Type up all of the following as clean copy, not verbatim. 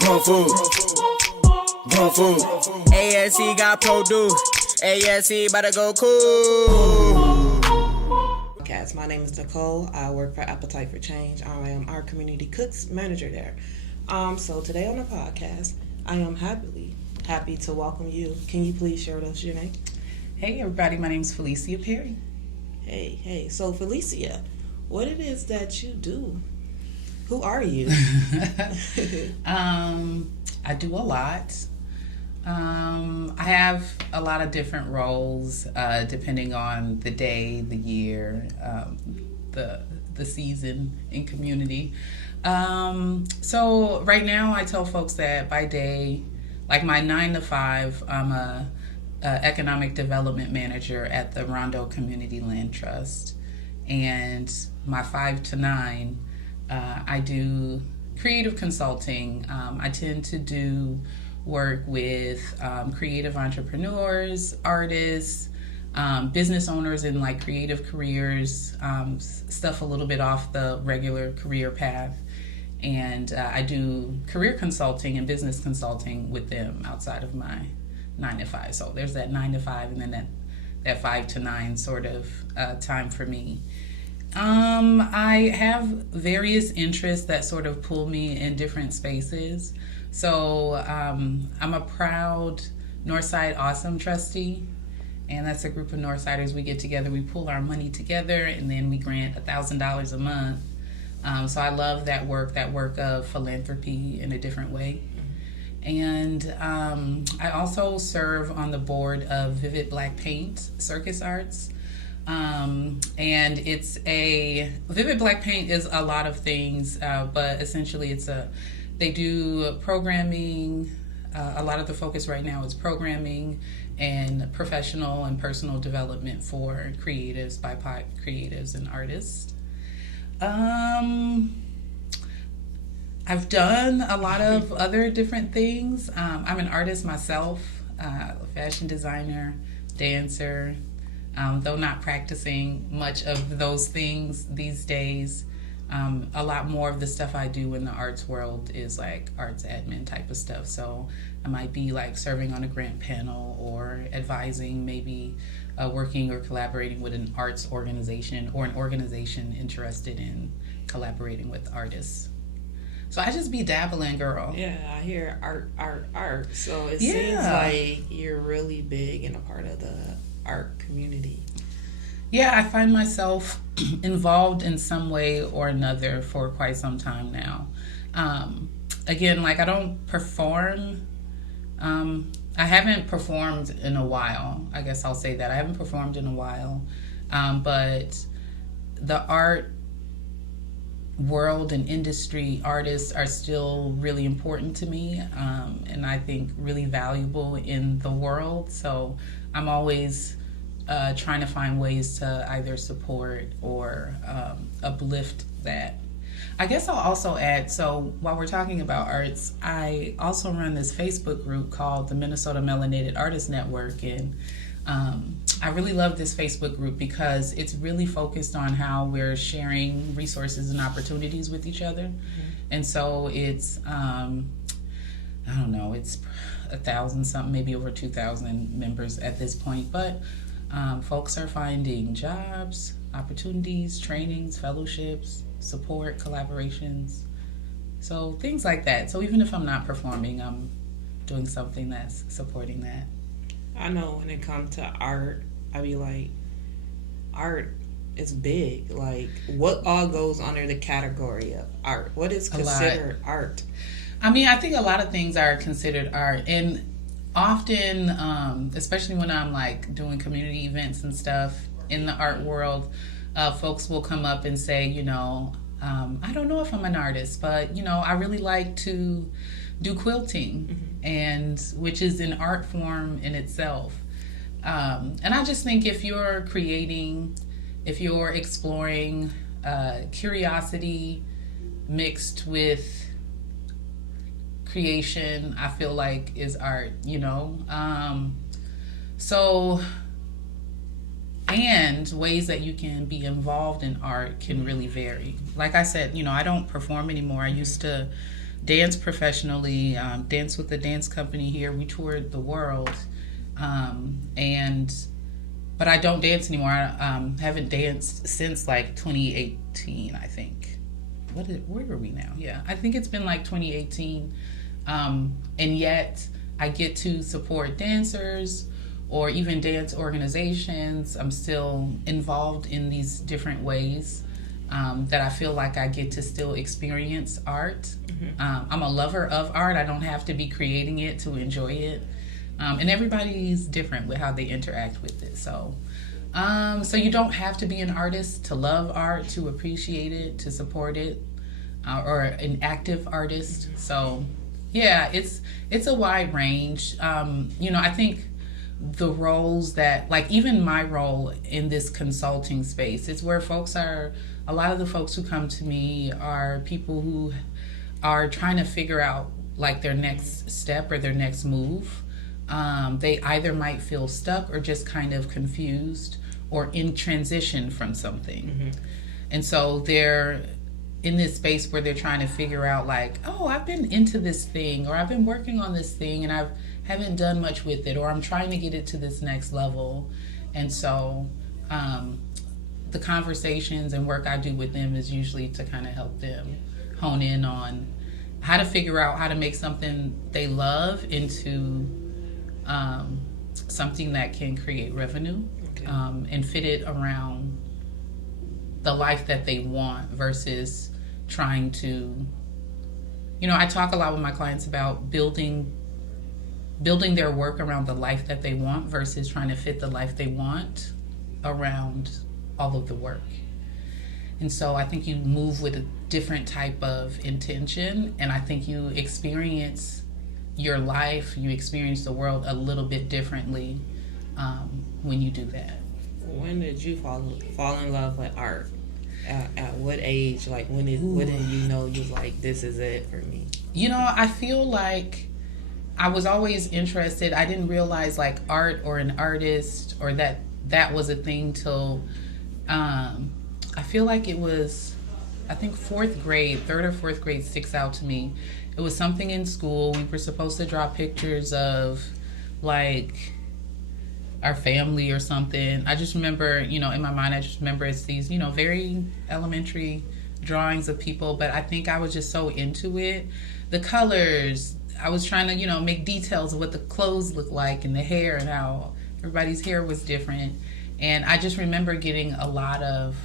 Grown food. Grown food. ASC got produce. ASC about to go cool. My name is Nicole. I work for Appetite for Change. I am our community cooks manager there. So today on the podcast, I am happy to welcome you. Can you please share with us your name? Hey everybody, my name is Felicia Perry. Hey. So Felicia, what it is that you do? Who are you? I do a lot. I have a lot of roles depending on the day, the year, the season in community. So right now I tell folks that by day, like my 9 to 5, I'm a economic development manager at the Rondo Community Land Trust, and my 5 to 9, I do creative consulting. I tend to do work with creative entrepreneurs, artists, business owners in like creative careers, stuff a little bit off the regular career path. And I do career consulting and business consulting with them outside of my 9 to 5. So there's that 9 to 5 and then that 5 to 9 sort of time for me. I have various interests that sort of pull me in different spaces. So I'm a proud Northside Awesome trustee, and that's a group of Northsiders. We get together, we pool our money together, and then we grant $1,000 a month. So I love that work of philanthropy in a different way. And I also serve on the board of Vivid Black Paint Circus Arts. And Vivid Black Paint is a lot of things, but essentially they do programming. A lot of the focus right now is programming and professional and personal development for creatives, BIPOC creatives and artists. I've done a lot of other different things. I'm an artist myself, a fashion designer, dancer, though not practicing much of those things these days. A lot more of the stuff I do in the arts world is like arts admin type of stuff. So I might be like serving on a grant panel or advising, maybe working or collaborating with an arts organization or an organization interested in collaborating with artists. So I just be dabbling, girl. Yeah, I hear art. So it seems like you're really big and a part of the art community. Yeah, I find myself involved in some way or another for quite some time now. Again, like I don't perform. I haven't performed in a while. I guess I'll say that. I haven't performed in a while. But the art world and industry, artists are still really important to me, and I think really valuable in the world. So I'm always trying to find ways to either support or uplift that. I guess I'll also add, so while we're talking about arts, I also run this Facebook group called the Minnesota Melanated Artists Network, and I really love this Facebook group because it's really focused on how we're sharing resources and opportunities with each other. Mm-hmm. And so it's, I don't know, it's 1,000 something, maybe over 2,000 members at this point, but folks are finding jobs, opportunities, trainings, fellowships, support, collaborations, so things like that. So even if I'm not performing, I'm doing something that's supporting that. I know when it comes to art, I be like, art is big. Like, what all goes under the category of art? What is considered art? I mean, I think a lot of things are considered art, and often, especially when I'm like doing community events and stuff in the art world, folks will come up and say, I don't know if I'm an artist, but I really like to do quilting, mm-hmm. and which is an art form in itself. And I just think if you're creating, if you're exploring curiosity mixed with creation, I feel like is art, so, and ways that you can be involved in art can really vary. Like I said, I don't perform anymore. I used to dance professionally, danced with the dance company here. We toured the world. But I don't dance anymore. I haven't danced since like 2018, I think. Where are we now? Yeah, I think it's been like 2018. And yet I get to support dancers or even dance organizations. I'm still involved in these different ways that I feel like I get to still experience art. I'm a lover of art. I don't have to be creating it to enjoy it. And everybody's different with how they interact with it. So you don't have to be an artist to love art, to appreciate it, to support it, or an active artist. So yeah, it's a wide range. I think the roles that, like even my role in this consulting space, it's where a lot of the folks who come to me are people who are trying to figure out like their next step or their next move. They either might feel stuck or just kind of confused or in transition from something. And so they're in this space where they're trying to figure out like, oh, I've been into this thing, or I've been working on this thing and I haven't done much with it, or I'm trying to get it to this next level. And so the conversations and work I do with them is usually to kind of help them hone in on how to figure out how to make something they love into something that can create revenue, and fit it around the life that they want versus trying to, I talk a lot with my clients about building their work around the life that they want versus trying to fit the life they want around all of the work. And so I think you move with a different type of intention, and I think you experience your life, you experience the world a little bit differently when you do that. When did you fall in love with art? At what age? Like when did you know you was like, this is it for me? I feel like I was always interested. I didn't realize like art or an artist or that was a thing till I feel like it was, I think third or fourth grade sticks out to me. It was something in school. We were supposed to draw pictures of like our family or something. I just remember, in my mind, I just remember it's these, very elementary drawings of people, but I think I was just so into it. The colors, I was trying to, make details of what the clothes looked like and the hair and how everybody's hair was different. And I just remember getting a lot of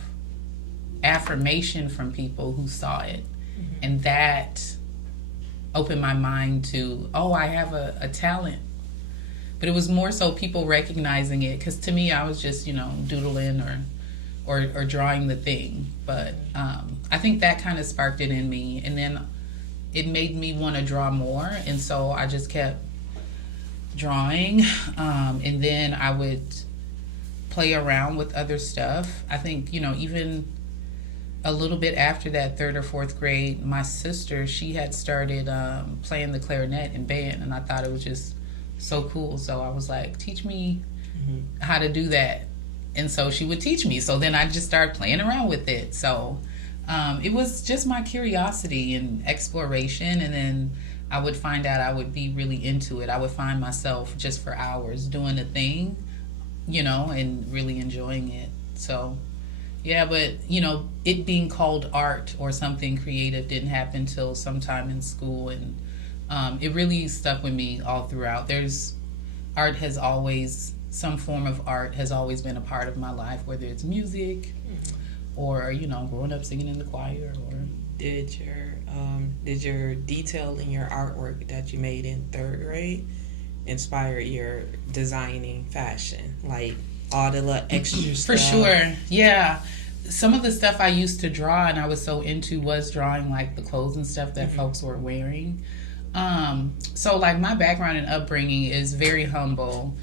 affirmation from people who saw it. And that opened my mind to, I have a talent. But it was more so people recognizing it, because to me I was just doodling or drawing the thing. But I think that kind of sparked it in me, and then it made me want to draw more, and so I just kept drawing, and then I would play around with other stuff. I think even a little bit after that, third or fourth grade, my sister, she had started playing the clarinet in band, and I thought it was just so cool. So I was like, teach me how to do that. And so she would teach me. So then I just started playing around with it. So it was just my curiosity and exploration. And then I would find out I would be really into it. I would find myself just for hours doing a thing, and really enjoying it. So yeah, but it being called art or something creative didn't happen till sometime in school, and it really stuck with me all throughout. Some form of art has always been a part of my life, whether it's music or growing up singing in the choir. Or did your detail in your artwork that you made in third grade inspire your designing fashion, like all the little extra stuff? For sure, yeah. Some of the stuff I used to draw and I was so into was drawing like the clothes and stuff that folks were wearing. So like my background and upbringing is very humble.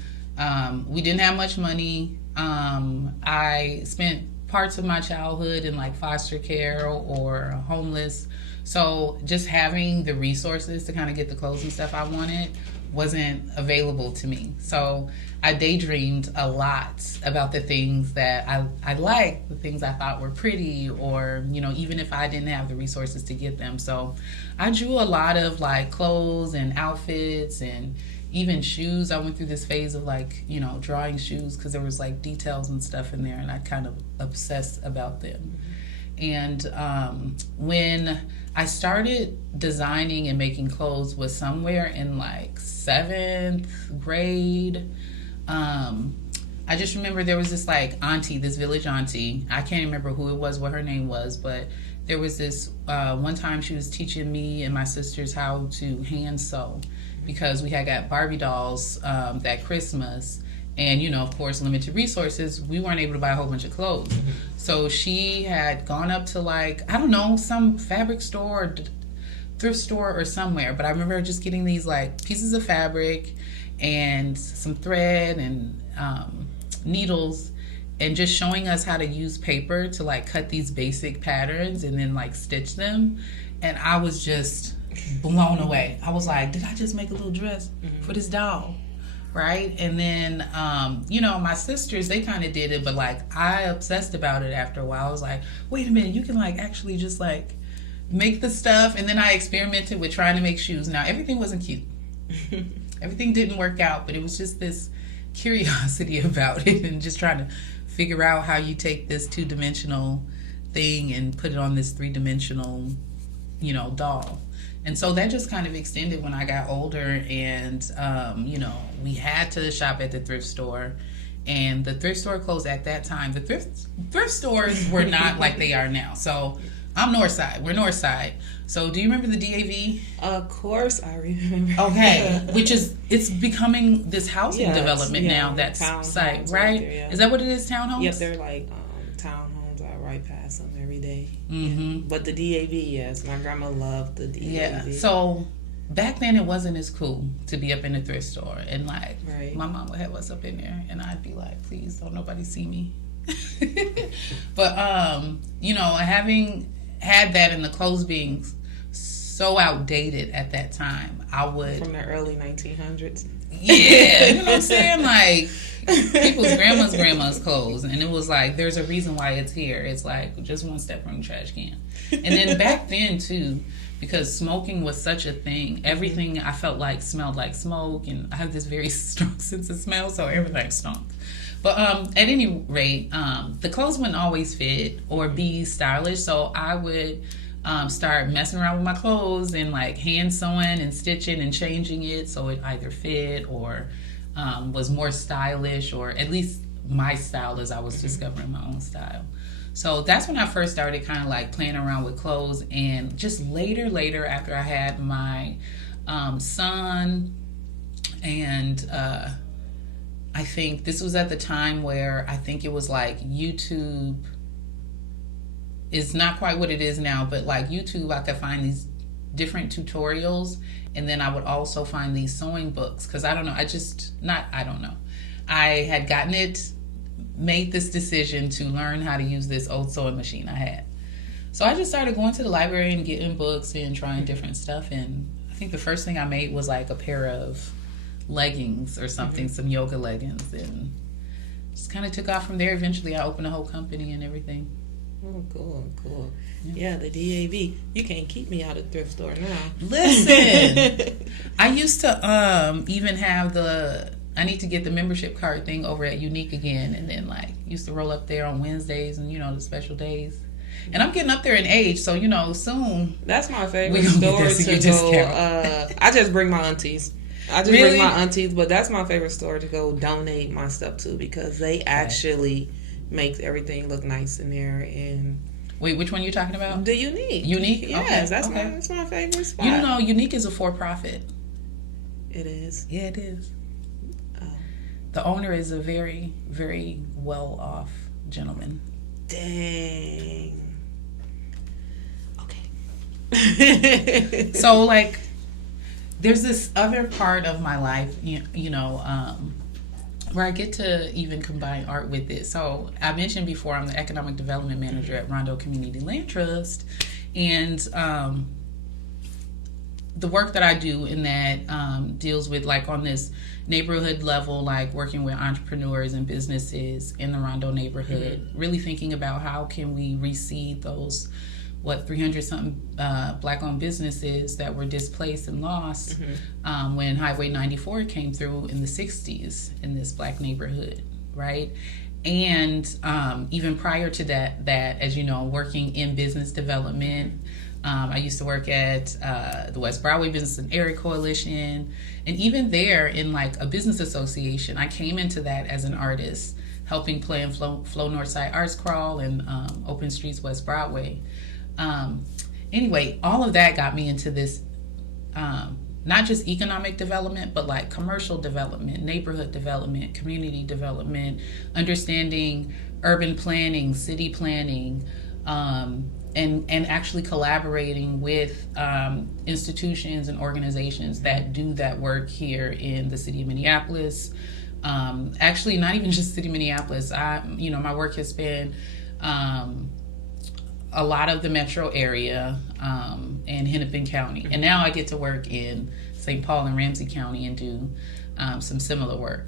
We didn't have much money. I spent parts of my childhood in like foster care or homeless. So just having the resources to kind of get the clothes and stuff I wanted wasn't available to me. So I daydreamed a lot about the things that I liked, the things I thought were pretty, or, you know, even if I didn't have the resources to get them. So I drew a lot of like clothes and outfits and even shoes. I went through this phase of like, you know, drawing shoes because there was like details and stuff in there, and I kind of obsessed about them. And when I started designing and making clothes was somewhere in like 7th grade. I just remember there was this like auntie, this village auntie. I can't remember who it was, what her name was, but there was this one time she was teaching me and my sisters how to hand sew because we had got Barbie dolls that Christmas. And, you know, of course, limited resources, we weren't able to buy a whole bunch of clothes. Mm-hmm. So she had gone up to like, I don't know, some fabric store or thrift store or somewhere. But I remember just getting these like pieces of fabric and some thread and needles and just showing us how to use paper to like cut these basic patterns and then like stitch them. And I was just blown away. I was like, did I just make a little dress for this doll? Right? And then, you know, my sisters, they kind of did it, but like I obsessed about it after a while. I was like, wait a minute, you can like actually just like make the stuff. And then I experimented with trying to make shoes. Now, everything wasn't cute. Everything didn't work out, but it was just this curiosity about it and just trying to figure out how you take this 2-dimensional thing and put it on this 3-dimensional, you know, doll. And so that just kind of extended when I got older, and you know, we had to shop at the thrift store, and the thrift store closed at that time. The thrift stores were not like they are now. So I'm Northside. We're Northside. So do you remember the DAV? Of course I remember. Okay, it's becoming this housing development now. That's site, right? There, yeah. Is that what it is? Townhomes? Yep, they're like townhomes. I ride past them every day. Mm-hmm. Yeah. But the DAV, yes, my grandma loved the DAV. Yeah. So back then it wasn't as cool to be up in the thrift store, and like my mom would have us up in there, and I'd be like, please don't nobody see me. But you know, having had that and the clothes being so outdated at that time, I would from the early 1900s. Yeah, you know what I'm saying? Like people's grandma's clothes, and it was like there's a reason why it's here. It's like just one step from the trash can. And then back then too, because smoking was such a thing, everything I felt like smelled like smoke, and I have this very strong sense of smell, so everything stunk. But at any rate, the clothes wouldn't always fit or be stylish, so I would start messing around with my clothes and like hand sewing and stitching and changing it so it either fit or was more stylish, or at least my style as I was discovering my own style. So that's when I first started kind of like playing around with clothes. And just later after I had my son, and I think this was at the time where I think it was like YouTube is not quite what it is now, but like YouTube, I could find these different tutorials, and then I would also find these sewing books, because I had gotten it, made this decision to learn how to use this old sewing machine I had. So I just started going to the library and getting books and trying different stuff, and I think the first thing I made was like a pair of leggings or something, some yoga leggings, and just kind of took off from there. Eventually I opened a whole company and everything. Oh, cool. Yeah, the DAV. You can't keep me out of thrift store now. Listen, I used to even have I need to get the membership card thing over at Unique again, and then like used to roll up there on Wednesdays and, you know, the special days. And I'm getting up there in age, so, you know, soon. That's my favorite store to go. I just bring my aunties. Bring my aunties, but that's my favorite store to go donate my stuff to, because they actually make everything look nice in there. And wait, which one are you talking about? The Unique. Unique? Yes, that's my favorite spot. You know, Unique is a for-profit. It is? Yeah, it is. The owner is a very, very well-off gentleman. Dang. Okay. So, like, there's this other part of my life, you know, where I get to even combine art with it. So I mentioned before, I'm the economic development manager at Rondo Community Land Trust, And the work that I do in that deals with, like, on this neighborhood level, like working with entrepreneurs and businesses in the Rondo neighborhood, really thinking about how can we reseed those 300 something black owned businesses that were displaced and lost when Highway 94 came through in the 60s in this black neighborhood, right? And even prior to that, as you know, working in business development. I used to work at the West Broadway Business and Area Coalition, and even there in like a business association, I came into that as an artist, helping plan Flow Northside Arts Crawl and Open Streets West Broadway. Anyway, all of that got me into this, not just economic development, but like commercial development, neighborhood development, community development, understanding urban planning, city planning, and actually collaborating with institutions and organizations that do that work here in the city of Minneapolis. Actually, not even just city of Minneapolis. My work has been a lot of the metro area and Hennepin County. And now I get to work in St. Paul and Ramsey County and do some similar work.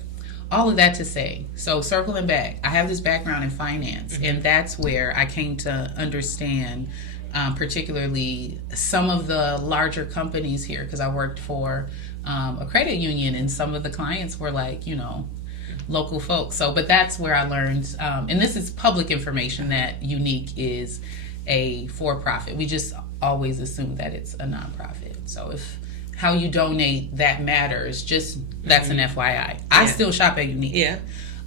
All of that to say, so circling back, I have this background in finance, and that's where I came to understand particularly some of the larger companies here, because I worked for a credit union, and some of the clients were like, local folks. So, but that's where I learned, and this is public information, that Unique is a for-profit. We just always assume that it's a nonprofit. So if how you donate, that matters. Just that's an FYI. I still shop at Unique. Yeah.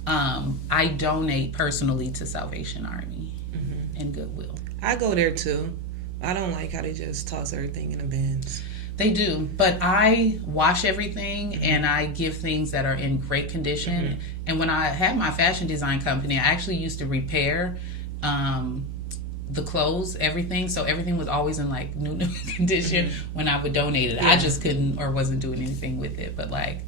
I donate personally to Salvation Army and Goodwill. I go there too. I don't like how they just toss everything in the bins. They do, but I wash everything and I give things that are in great condition. And when I had my fashion design company, I actually used to repair the clothes, everything, so everything was always in like new condition when I would donate it. I just couldn't or wasn't doing anything with it, but like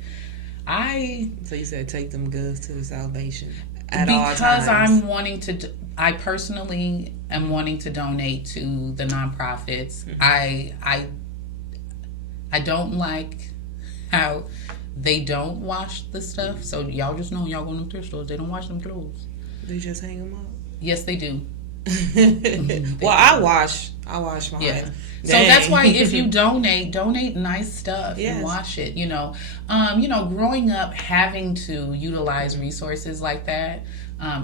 so you said take them goods to the Salvation at all times. Because I'm wanting to, I personally am wanting to donate to the nonprofits. I don't like how they don't wash the stuff, so y'all just know, y'all go to them thrift stores, they don't wash them clothes. They just hang them up. Yes, they do. Well, I wash mine. Yeah. So that's why if you donate nice stuff and wash it. Growing up having to utilize resources like that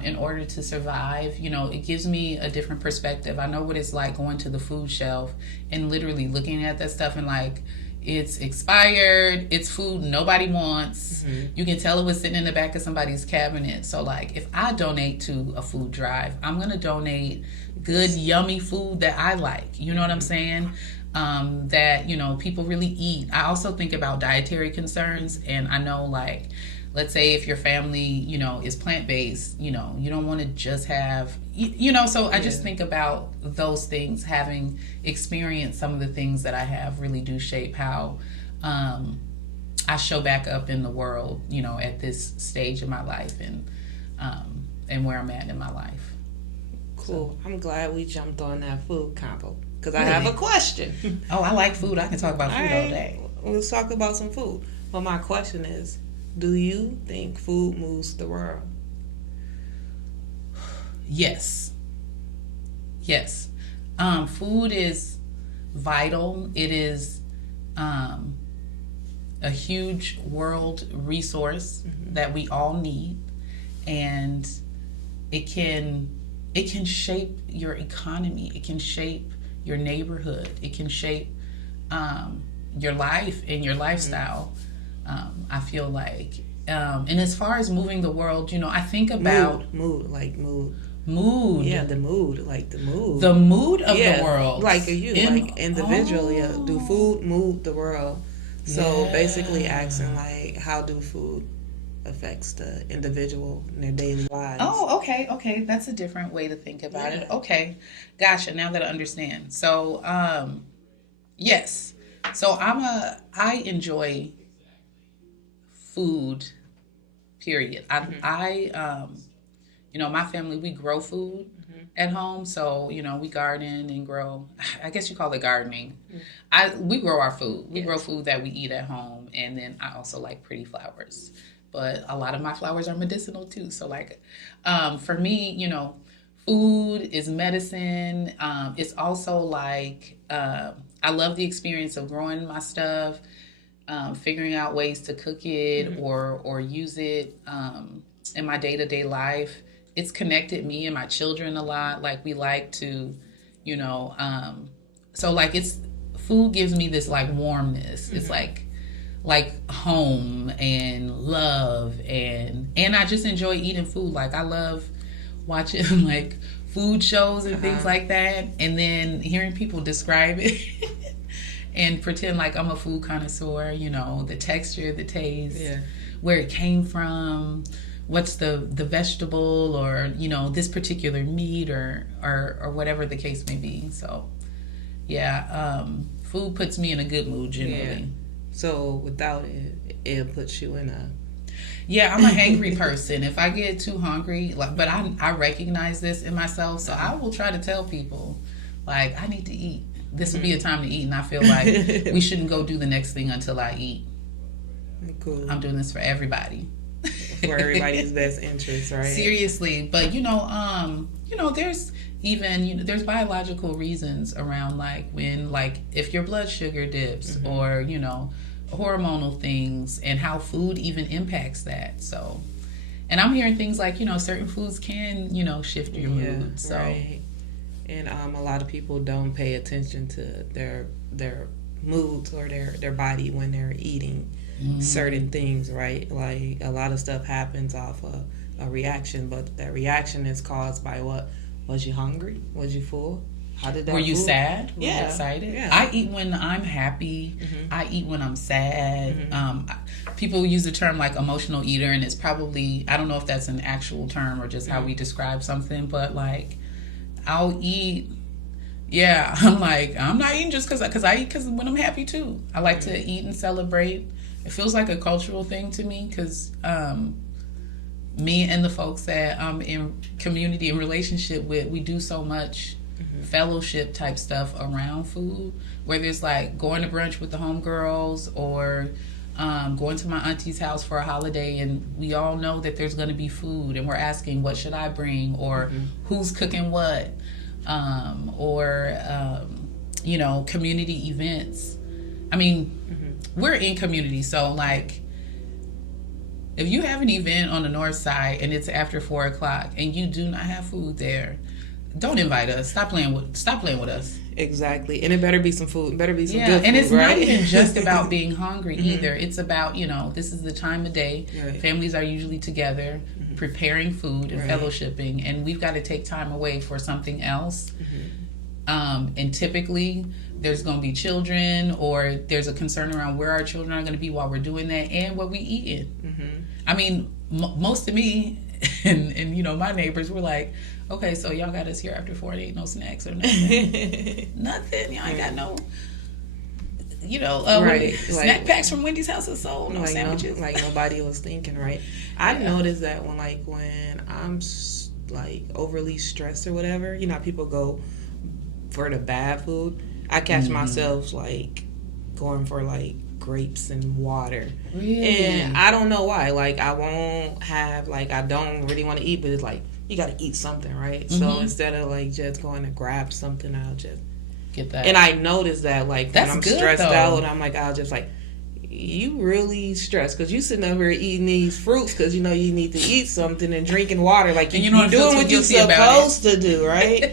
in order to survive, it gives me a different perspective. I know what it's like going to the food shelf and literally looking at that stuff and like, it's expired, it's food nobody wants. You can tell it was sitting in the back of somebody's cabinet. So like, if I donate to a food drive, I'm gonna donate good, yummy food that I like. You know what I'm saying? That, people really eat. I also think about dietary concerns, and I know, like, let's say if your family, is plant-based, you don't want to just have, so I just think about those things. Having experienced some of the things that I have really do shape how I show back up in the world, at this stage of my life and where I'm at in my life. Cool. So. I'm glad we jumped on that food combo because I have a question. Oh, I like food. I can talk about food all day. Let's talk about some food. Well, my question is, do you think food moves the world? Yes. Food is vital. It is a huge world resource that we all need, and it can shape your economy. It can shape your neighborhood. It can shape your life and your lifestyle. I feel like, and as far as moving the world, I think about mood. Yeah, the mood of the world. Like like individually, do food move the world? So basically, asking like, how do food affects the individual in their daily lives? Oh, okay, that's a different way to think about it. Okay, gotcha. Now that I understand. So, yes. So I enjoy food, period. I my family, we grow food. at home. So, we garden and grow. I guess you call it gardening. We grow our food. We grow food that we eat at home. And then I also like pretty flowers. But a lot of my flowers are medicinal too. So for me, food is medicine. It's also like, I love the experience of growing my stuff, figuring out ways to cook it or use it in my day-to-day life. It's connected me and my children a lot. Like we like to, so like food gives me this like warmness. It's like home and love and I just enjoy eating food. Like I love watching like food shows and things like that, and then hearing people describe it and pretend like I'm a food connoisseur, the texture, the taste, where it came from, what's the vegetable or this particular meat or whatever the case may be. So food puts me in a good mood generally. So without it puts you in a I'm a hangry person. If I get too hungry, but I recognize this in myself, so I will try to tell people like I need to eat. This would be a time to eat, and I feel like we shouldn't go do the next thing until I eat. Cool. I'm doing this for everybody. For everybody's best interest, right? Seriously, but there's even there's biological reasons around like when if your blood sugar dips or hormonal things and how food even impacts that. So, and I'm hearing things like certain foods can shift your mood. So, right. And a lot of people don't pay attention to their moods or their body when they're eating certain things, right? Like a lot of stuff happens off a reaction, but that reaction is caused by what? Was you hungry? Was you full? How did that? Were you sad? Were you excited? Yeah. I eat when I'm happy. I eat when I'm sad. People use the term like emotional eater, and it's probably, I don't know if that's an actual term or just how we describe something, but like I'll eat. Yeah, I'm not eating just because I eat when I'm happy too. I like to eat and celebrate. It feels like a cultural thing to me because me and the folks that I'm in community and relationship with, we do so much fellowship type stuff around food, where there's like going to brunch with the homegirls or going to my auntie's house for a holiday, and we all know that there's going to be food, and we're asking what should I bring or who's cooking what, or community events. I mean, we're in community, so like if you have an event on the north side and it's after 4:00 and you do not have food there, don't invite us. Stop playing with us. Exactly. And it better be some food. It better be some good food, and it's right? not even just about being hungry either. It's about, this is the time of day. Right. Families are usually together preparing food and fellowshipping, and we've got to take time away for something else. And typically there's going to be children, or there's a concern around where our children are going to be while we're doing that and what we eating. I mean, most of me and my neighbors were like, okay, so y'all got us here after 4 and ain't no snacks or nothing. Nothing. Y'all ain't got no, snack packs from Wendy's house or so, no sandwiches. Nobody was thinking, right? I noticed that when I'm overly stressed or whatever, how people go for the bad food, I catch myself going for grapes and water. Really? And I don't know why. I won't have I don't really want to eat, but it's you got to eat something, right? So instead of just going to grab something, I'll just get that. And I notice that when That's I'm good, stressed though. out, I'm I'll just you really stressed because you sitting over here eating these fruits because you need to eat something and drinking water you're doing what you're supposed to do, right?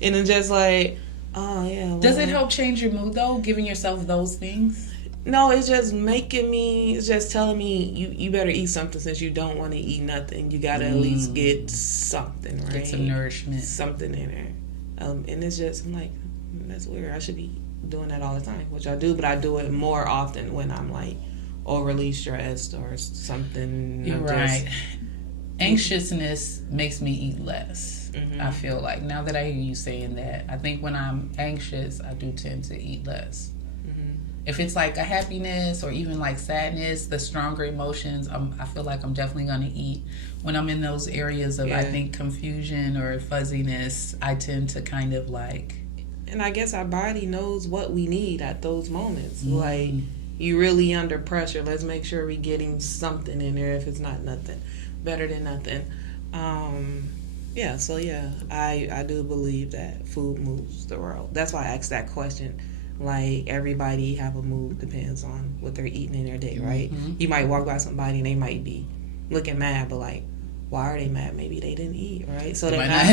And it's just oh yeah. Well, does it help change your mood though, giving yourself those things? No, it's just it's just telling me you better eat something since you don't want to eat nothing. You gotta at least get something, right? Get some nourishment. Something in there. And it's just, I'm that's weird. I should be doing that all the time, which I do, but I do it more often when I'm overly stressed or something. You're right. Anxiousness makes me eat less. I feel like, now that I hear you saying that, I think when I'm anxious, I do tend to eat less. if it's like a happiness or even like sadness, the stronger emotions, I feel like I'm definitely going to eat. When I'm in those areas of, I think, confusion or fuzziness, I tend to kind of like... And I guess our body knows what we need at those moments. Like, you really under pressure. Let's make sure we're getting something in there. If it's not nothing, better than nothing. I do believe that food moves the world. That's why I asked that question. Like, everybody have a mood, depends on what they're eating in their day, right? You might walk by somebody and they might be looking mad, but like, why are they mad? Maybe they didn't eat, right? So they're not,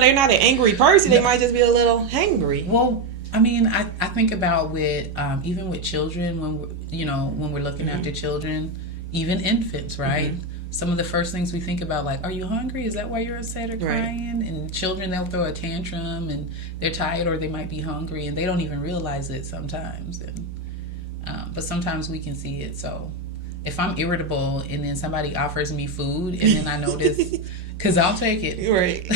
they're not an angry person. They might just be a little hangry. Well, I mean, I think about with even with children, when we're looking after children, even infants, right? Some of the first things we think about, like, are you hungry? Is that why you're upset or crying? And children, they'll throw a tantrum and they're tired or they might be hungry and they don't even realize it sometimes. And but sometimes we can see it. So if I'm irritable and then somebody offers me food and then I notice, because I'll take it. Right.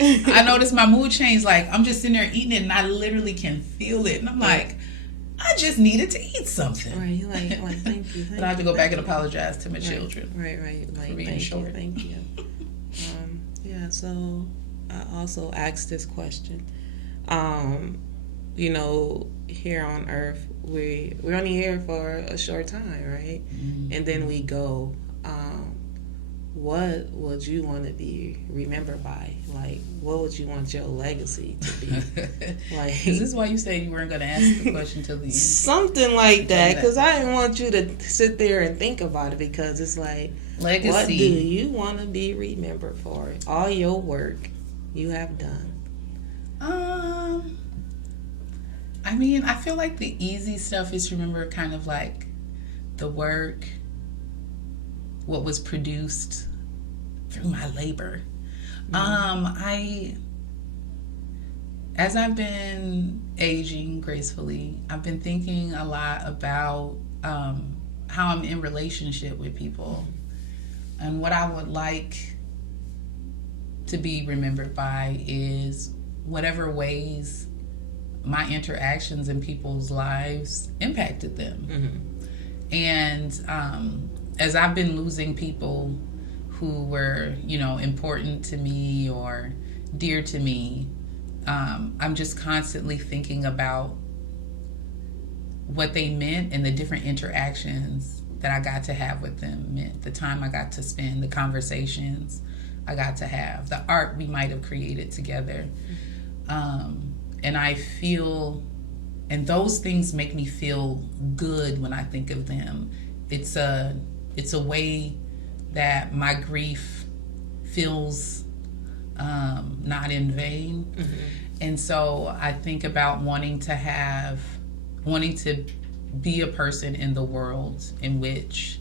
I notice my mood change. Like, I'm just sitting there eating it and I literally can feel it. And I'm like, I just needed to eat something. Right. Like thank you. But I have to go back and apologize to my children. Right. Like, for being short. Thank you. So I also asked this question. Here on Earth, we're only here for a short time, right? And then we go. What would you want to be remembered by? Like, what would you want your legacy to be? Like, is this why you said you weren't going to ask the question till the end? Something like that, because I didn't want you to sit there and think about it, because it's like, legacy. What do you want to be remembered for? All your work you have done. I mean, I feel like the easy stuff is to remember kind of like the work, what was produced through my labor. As I've been aging gracefully, I've been thinking a lot about how I'm in relationship with people and what I would like to be remembered by is whatever ways my interactions in people's lives impacted them. And as I've been losing people who were, important to me or dear to me, I'm just constantly thinking about what they meant and the different interactions that I got to have with them meant, the time I got to spend, the conversations I got to have, the art we might have created together. And I feel, and those things make me feel good when I think of them. It's a way that my grief feels not in vain. And so I think about wanting to be a person in the world in which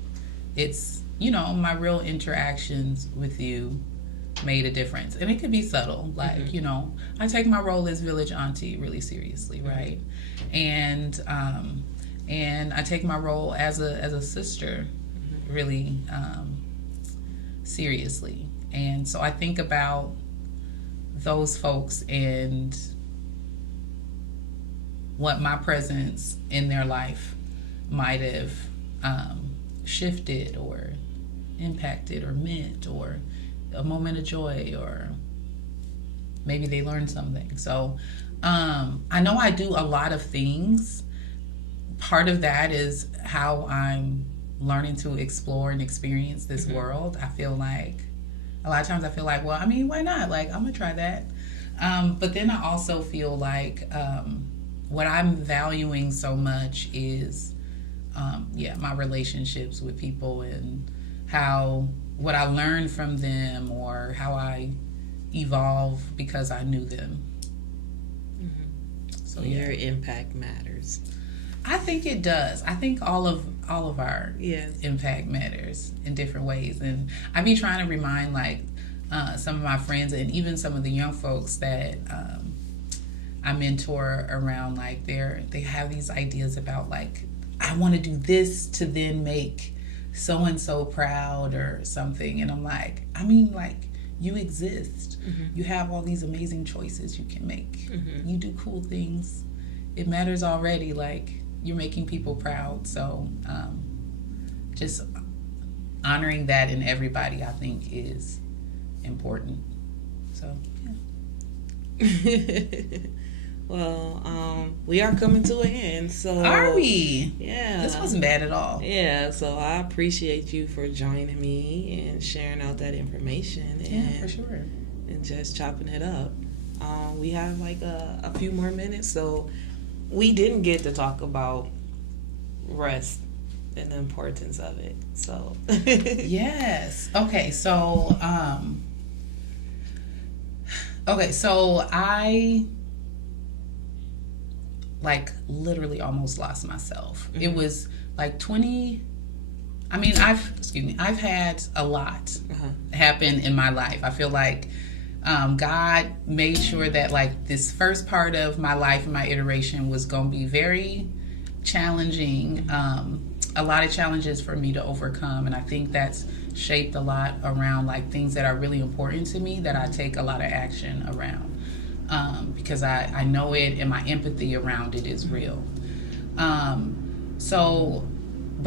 it's, my real interactions with you made a difference. And it could be subtle, like, I take my role as village auntie really seriously, right? And I take my role as a sister really seriously. And so I think about those folks and what my presence in their life might have shifted or impacted or meant, or a moment of joy, or maybe they learned something. So I know I do a lot of things. Part of that is how I'm learning to explore and experience this world. I feel like a lot of times well, I mean, why not? Like, I'm gonna try that. But then I also feel like what I'm valuing so much is my relationships with people and what I learned from them or how I evolve because I knew them. So your impact matters. I think it does. I think all of our impact matters in different ways. And I be trying to remind some of my friends and even some of the young folks that I mentor around, like they have these ideas about like, I want to do this to then make so and so proud or something. And I'm like, I mean, like, you exist. You have all these amazing choices you can make. You do cool things. It matters already. Like, you're making people proud. So just honoring that in everybody, I think, is important. So yeah. Well, we are coming to an end. So are we? Yeah. This wasn't bad at all. Yeah. So I appreciate you for joining me and sharing out that information. Yeah, for sure. And just chopping it up. We have like a few more minutes, so we didn't get to talk about rest and the importance of it. So yes. Okay. So I like literally almost lost myself. Mm-hmm. It was like 20. I mean, I've had a lot happen in my life. I feel like God made sure that like this first part of my life and my iteration was going to be very challenging. A lot of challenges for me to overcome, and I think that's shaped a lot around like things that are really important to me that I take a lot of action around. Because I know it and my empathy around it is real. But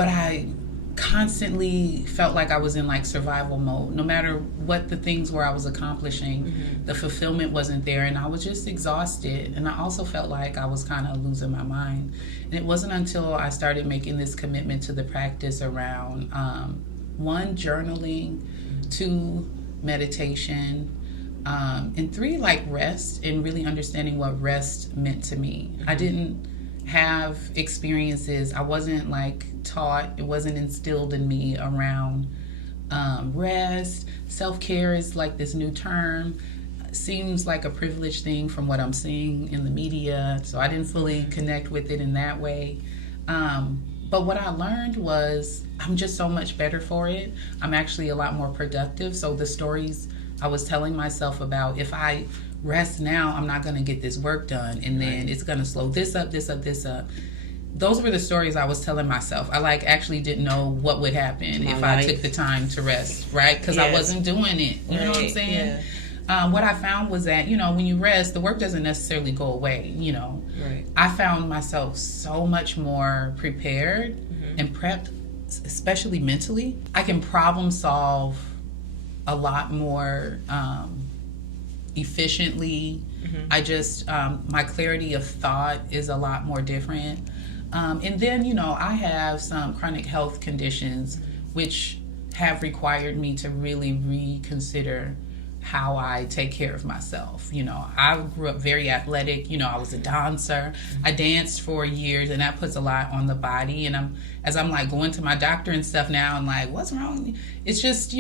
I constantly felt like I was in like survival mode. No matter what the things were I was accomplishing, the fulfillment wasn't there, and I was just exhausted. And I also felt like I was kind of losing my mind. And it wasn't until I started making this commitment to the practice around 1, journaling, 2, meditation, and 3, like rest, and really understanding what rest meant to me. I didn't have experiences. I wasn't like taught. It wasn't instilled in me around rest. Self-care is like this new term. Seems like a privileged thing from what I'm seeing in the media. So I didn't fully connect with it in that way. But what I learned was I'm just so much better for it. I'm actually a lot more productive. So the stories I was telling myself about, if I rest now, I'm not going to get this work done, and then it's going to slow this up. Those were the stories I was telling myself. I like actually didn't know what would happen if I took the time to rest, right? Because I wasn't doing it. You know what I'm saying? Yeah. What I found was that, when you rest, the work doesn't necessarily go away, Right. I found myself so much more prepared and prepped, especially mentally. I can problem solve a lot more efficiently. I just, my clarity of thought is a lot more different. And then, I have some chronic health conditions which have required me to really reconsider how I take care of myself. I grew up very athletic. I was a dancer. I danced for years, and that puts a lot on the body. And as I'm like going to my doctor and stuff now, I'm like, what's wrong? It's just,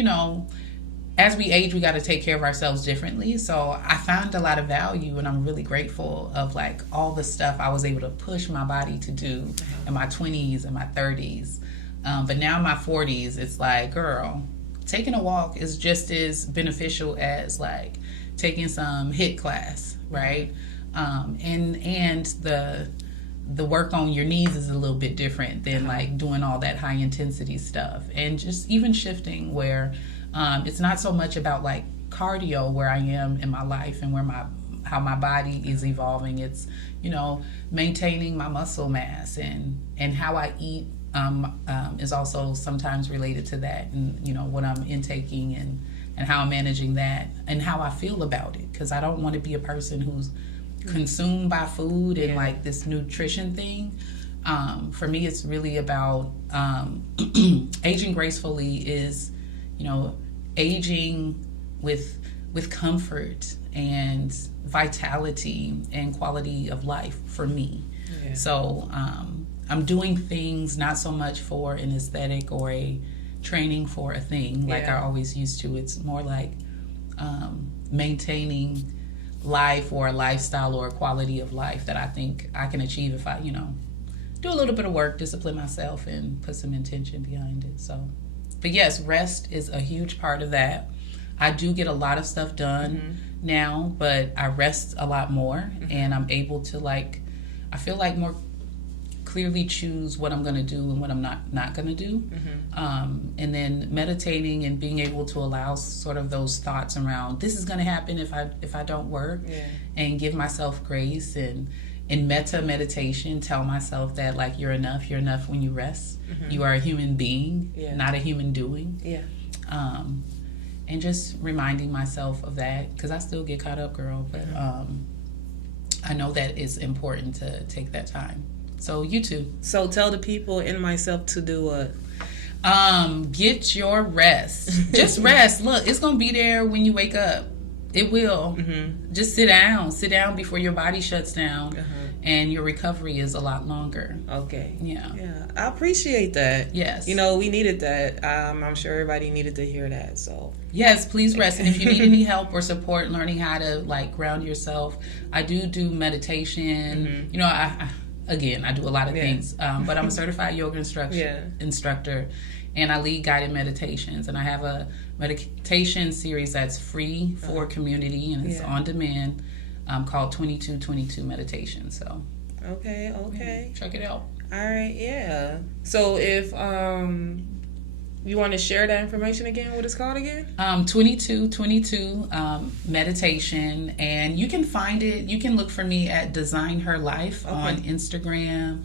as we age, we got to take care of ourselves differently. So I found a lot of value, and I'm really grateful of like all the stuff I was able to push my body to do in my 20s and my 30s. But now in my 40s, it's like, girl, taking a walk is just as beneficial as like taking some HIIT class, right? And the work on your knees is a little bit different than like doing all that high intensity stuff. And just even shifting where it's not so much about like cardio where I am in my life and how my body is evolving. It's, maintaining my muscle mass, and how I eat is also sometimes related to that, and what I'm intaking and how I'm managing that and how I feel about it, because I don't want to be a person who's consumed by food and like this nutrition thing. For me, it's really about aging gracefully is, aging with comfort and vitality and quality of life for me. Yeah. So I'm doing things not so much for an aesthetic or a training for a thing like I always used to. It's more like maintaining life or a lifestyle or a quality of life that I think I can achieve if I, do a little bit of work, discipline myself, and put some intention behind it. So, but yes, rest is a huge part of that. I do get a lot of stuff done now, but I rest a lot more, and I'm able to I feel like more clearly choose what I'm going to do and what I'm not going to do. And then meditating and being able to allow sort of those thoughts around this is going to happen if I don't work, and give myself grace and in metta meditation, tell myself that like you're enough when you rest. You are a human being, not a human doing. And just reminding myself of that, because I still get caught up, girl, but I know that it's important to take that time. So you too. So tell the people and myself to do what? Get your rest. Just rest. Look, it's gonna be there when you wake up. It will. Just sit down before your body shuts down, and your recovery is a lot longer. Okay. Yeah. I appreciate that. Yes. You know, we needed that. I'm sure everybody needed to hear that. So yes, please rest. And if you need any help or support learning how to like ground yourself, I do meditation. You know, I do a lot of things, but I'm a certified yoga instructor, and I lead guided meditations, and I have a meditation series that's free for community, and it's on demand, called 2222 Meditation. So okay, check it out. All right, so if you want to share that information again, what it's called again? 2222 meditation, and you can find it. You can look for me at Design Her Life on Instagram,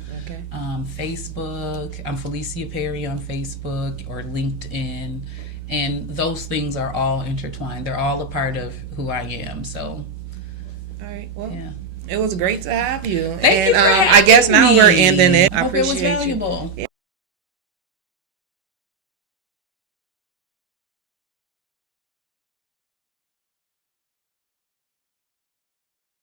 Facebook. I'm Felicia Perry on Facebook or LinkedIn, and those things are all intertwined. They're all a part of who I am. So, all right. Well, it was great to have you. Thank you for having I guess now me. we're ending it. I hope it was valuable.